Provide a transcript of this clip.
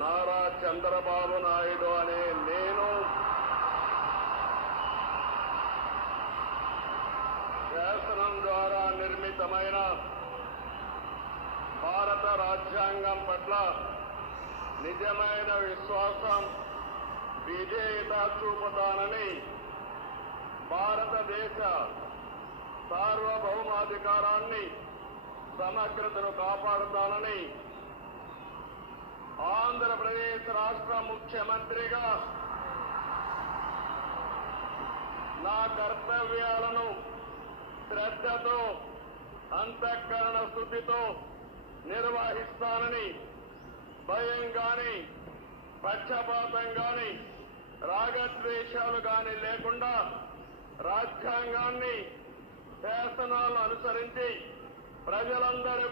నారా చంద్రబాబు నాయుడు అనే నేను శాసనం ద్వారా నిర్మితమైన భారత రాజ్యాంగం పట్ల నిజమైన విశ్వాసం, విధేయత చూపుతానని, భారతదేశ సార్వభౌమాధికారాన్ని, సమగ్రతను కాపాడుతానని ఆంధ్రప్రదేశ్ రాష్ట్ర ముఖ్యమంత్రిగా నా కర్తవ్యాలను శ్రద్ధతో, అంతఃకరణ శుద్ధితో నిర్వహిస్తానని, భయం గాని, పక్షపాతం గాని, రాగద్వేషాలు గాని లేకుండా రాజ్యాంగాన్ని, శాసనాలను అనుసరించి ప్రజలందరూ